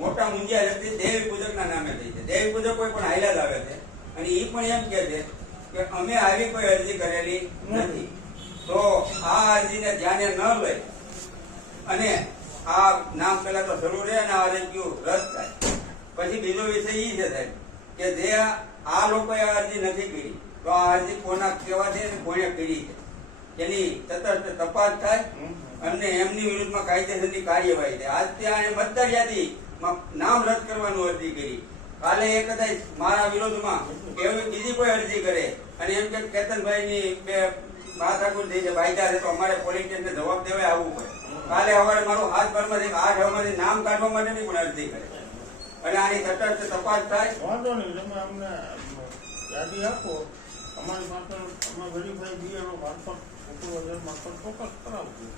મોટા મુંજિયા જતી દેવી પૂજકના નામે થઈ છે. દેવી પૂજક કોઈ પણ હાઈલા જ આવે છે અને એ પણ એમ કે છે કે અમે આવી કોઈ અરજી કરેલી નથી. તો આ અરજીને ધ્યાને ન લઈ અને આ નામ પેલા તો શરૂ રહે અને આ અરજી રદ થાય. પછી બીજો વિષય એ છે સાહેબ કે જે આ લોકોએ અરજી નથી કરી તો આ અરજી કોના કેવા છે અને કોને કરી છે એની તટસ્થ તપાસ થાય અને એમની વિરુદ્ધમાં કાયદેસરની કાર્યવાહી થાય. આજ ત્યાં મતદાર યાદીમાં નામ રદ કરવાનું અરજી કરી. કાલે એ કદાચ મારા વિરોધમાં એવી બીજી કોઈ અરજી કરે અને એમ કે કેતનભાઈની બે માથાકૂટ થઈ છે વાયદા છે તો અમારે પોલીસ સ્ટેશનને જવાબ દેવાય આવવું પડે. કાલે સવારે મારું હાથ ભરમાંથી 8 હમાંથી નામ કાઢવા માટેની પણ અરજી કરે અને આની તટસ્થ તપાસ થાય. વાંધો નહીં, તમે અમને યાદી આપો. અમારી પાસે અમે વેરીફાઈ બીએલઓ મારફત સુપરવાઇઝર મારફત ફોકસ કરાવશું.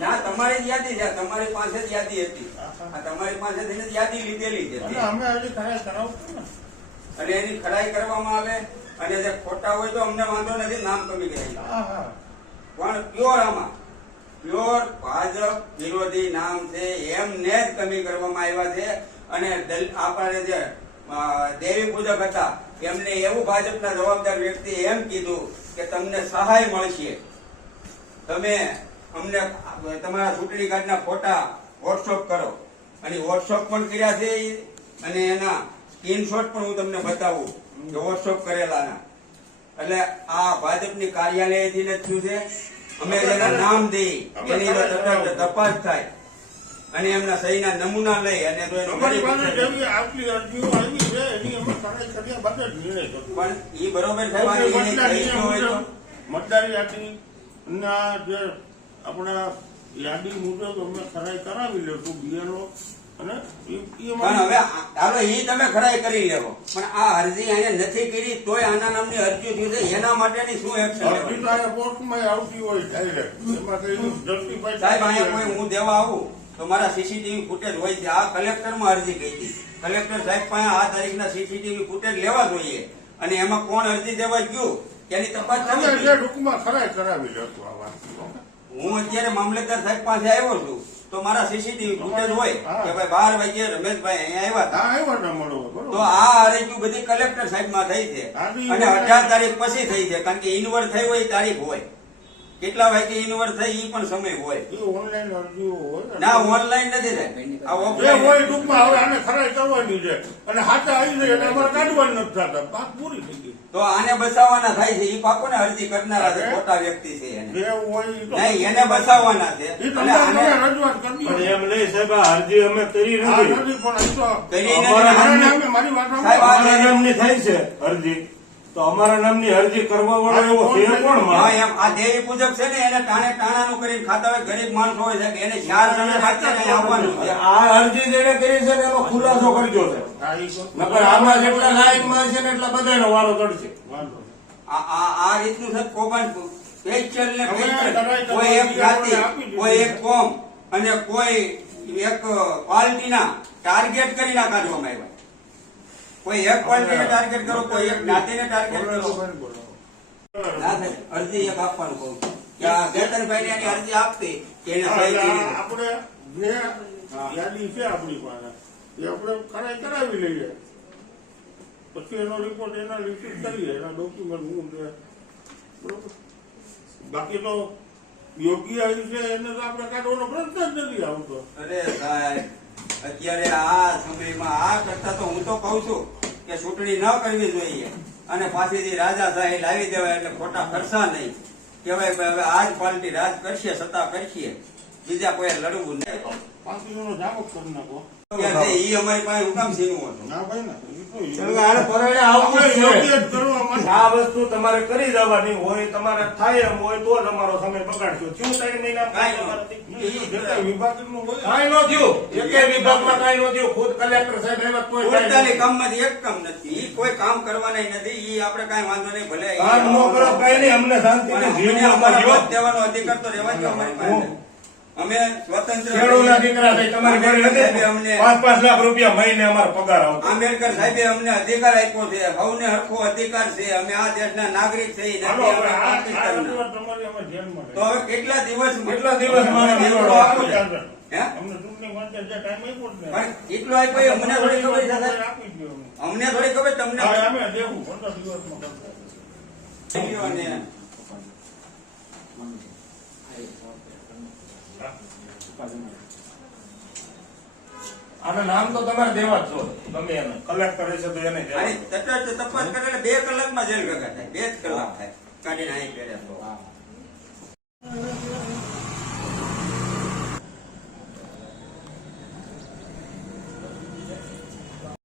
ના, તમારી જ યાદી છે, તમારી પાસે જ યાદી હતી. આ તમારી પાસેથી જ યાદી લીધેલી છે અમે હજી ખરાઈ કરાવશું ને અને એની ખરાઈ કરવામાં આવે અને જે ખોટા હોય તો અમને વાંધો નથી, નામ કમી કરી પણ પ્યોર આમાં પ્યોર ભાજપ વિરોધી નામ છે એમને જ કમી કરવામાં આવ્યા છે. અને આપણે જે દેવી પૂજક હતા એમને એવું ભાજપના જવાબદાર વ્યક્તિ એમ કીધું કે તમને સહાય મળશે, તમે અમને તમારા ચૂંટણી કાર્ડના ફોટા વોટ્સઅપ કરો અને વોટ્સઅપ પણ કર્યા છે અને એના સ્ક્રીનશોટ પણ હું તમને બતાવું કે વોટ્સઅપ કરેલાના. એટલે આ ભાજપની કાર્યાલયથી જ થયું છે. અમે જેના નામ દઈ એની તપાસ થાય અને એમના સહીના નમૂના લઈ અને પણ એ બરોબર છે. મતદાર યાદી ના જે આપણા યાદી મુજબ અમે ખરાઈ કરાવી લેશું બીએલઓ અને પણ હવે હાલો એ તમે ખરાઈ કરી લેવો પણ આ અરજી એને નથી કરી તોય આના નામની અરજી થયું છે એના માટેની શું એક્શન પોસ્ટમાં આવતી હોય ડાયરેક્ટ એમાં કઈ જસ્ટિફાઈ સાહેબ અહીંયા કોઈ હું દેવા આવું તો મારા સીસીટીવી ફૂટેજ હોય છે. આ કલેક્ટરમાં અરજી ગઈ હતી, કલેક્ટર સાહેબ પાસે આ તારીખના સીસીટીવી ફૂટેજ લેવા જોઈએ અને એમાં કોણ અરજી દેવા ગયું એની તપાસ ટૂંકમાં ખરાઈ કરાવી લેશું આ વાત. હું અત્યારે મામલતદાર સાહેબ પાસે આવ્યો છું તો મારા સીસીટીવી ફૂટેજ હોય કે ભાઈ 12 વાગ્યે રમેશભાઈ અહીંયા આવ્યા તો આ અરજી બધી કલેક્ટર સાહેબ માં થઈ છે અને 18 તારીખ પછી થઈ છે કારણ કે ઇન્વર થઈ હોય તારીખ હોય, કેટલા વાગે ઇન્વર થઈ એ પણ સમય હોય. ઓનલાઈન અરજીઓ હોય ના, ઓનલાઈન નથી થાય, આ ઓફલાઈન હોય. ટૂંકમાં હવે આને ખરાઈ કરવાની છે અને હાથે આવી જાય એટલે અમારે કાઢવાનું નથી થતા, પાક પૂરી થઈ ગઈ. તો આને બસાવવાના થાય છે એ પાકોને અરજી કરનારા છે, ખોટા વ્યક્તિ છે નહીં, એને બસાવવાના છે. રજૂઆત કરવી એમ નહીં સાહેબ, આ અરજી અમે કરી નથી પણ અમારા નામની થાય છે અરજી તો અમારા નામની અરજી કરવા વાળો એવો ફેર કોણ એમ આ દેવી પૂજક છે ને એને ટાણાનું કરીને ખાતા હોય ગરીબ માણસો હોય છે કે એને 4 જણા આવવાનું છે. આ અરજી જેને કરી છે ને એનો ખુલાસો કરજો છે, નકર આમાં જેટલા લાઈનમાં છે ને એટલા બધાનો વારો ચડશે. આ રીતનું છે કૌભાંડ સ્પેશિયલ ને કોઈ એક જાતિ કોઈ એક કોમ અને કોઈ એક પાર્ટીના ટાર્ગેટ કરીને કાઢવામાં આવ્યા. કોઈ એક પાર્ટીને ટાર્ગેટ કરો, કોઈ એક જ્ઞાતિને ટાર્ગેટ કરો. અરજી એક આપવાનું કહું છું કે આ કેતનભાઈને એની અરજી આપતી કે એને આપણે જે યાદી છે આપણી પાસે એ આપણે ખરાઈ કરાવી લઈએ, પછી એનો રિપોર્ટ એના રિસીવ કરીએ, એના ડોક્યુમેન્ટ હું બરોબર. બાકી તો યોગ્ય છે એને તો આપણે કાઢવાનો પ્રશ્ન જ નથી આવતો. અરે સાહેબ, અત્યારે આ સમયમાં આ કરતા તો હું તો કઉ છું કે ચૂંટણી ન કરવી જોઈએ અને પાછીથી રાજાશાહી લાવી દેવાય એટલે ખોટા ખર્ચા નહીં કેવાય. હવે આજ પાર્ટી રાજ કરશે, સત્તા કરશે, બીજા કોઈ લડવું નહીં. પાર્ટીનો જાગો કરી નાખો ઈ અમારી પાસે હું કામ સીનું હતું. ના ભાઈ ના આ વસ્તુ તમારે કરી જવાની હોય, તમારે થાય એમ હોય તો જ અમારો સમય બગાડશો. શું 3 મહિના વિભાગ નું હોય કાંઈ ન થયું, એકે વિભાગમાં કાંઈ ન થયું. ખુદ કલેક્ટર સાહેબ એવા કોઈ કામમાંથી એક કામ નથી, ઈ કોઈ કામ કરવાના નથી. ઈ આપણે કાંઈ વાંધો નહીં, ભલે કામ ન કરો કઈ નહીં, અમને શાંતિથી જીવવા અમારા મત દેવાનો અધિકાર તો રહેવા દો અમારી પાસે. અમે સ્વતંત્ર ખેડૂતના દીકરા થઈ, તમારી ઘરે નથી અમને 5-5 લાખ રૂપિયા મહિને અમારો પગાર આવતો. આંબેડકર સાહેબે અમને અધિકાર આપ્યો છે, સૌને હરખો અધિકાર છે. અમે આ દેશના નાગરિક છે, તો હવે કેટલા દિવસ મારે હે અમને ચૂંટણી માટે જે ટાઈમ આપ્યો જ ને પણ એટલો આપ્યો એ અમને થોડી ખબર છે સાહેબ? આપી જ દો અમને. અમને થોડી ખબર તમને હા, અમે દેવું 15 દિવસમાં કરતા. અને આનું નામ તો તમારે દેવા જ છો ગમે એને કલેક્ટર હશે તો એને દેવા. આની તટસ્થ તપાસ કરે એટલે 2 કલાકમાં જેલ ભેગા થાય, 2 જ કલાક થાય કાઢીને અહીં કર્યા તો